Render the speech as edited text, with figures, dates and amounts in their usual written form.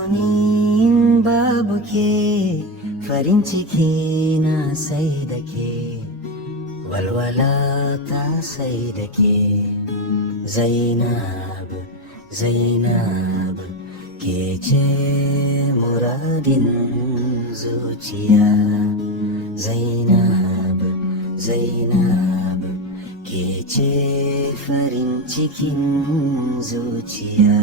Sunin babu ke farin ciki na sai da ke, walwala ta sai da ke. Zainab, Zainab, ke ce muradin zuciya. Zainab, Zainab, ke ce farin cikin zuciya.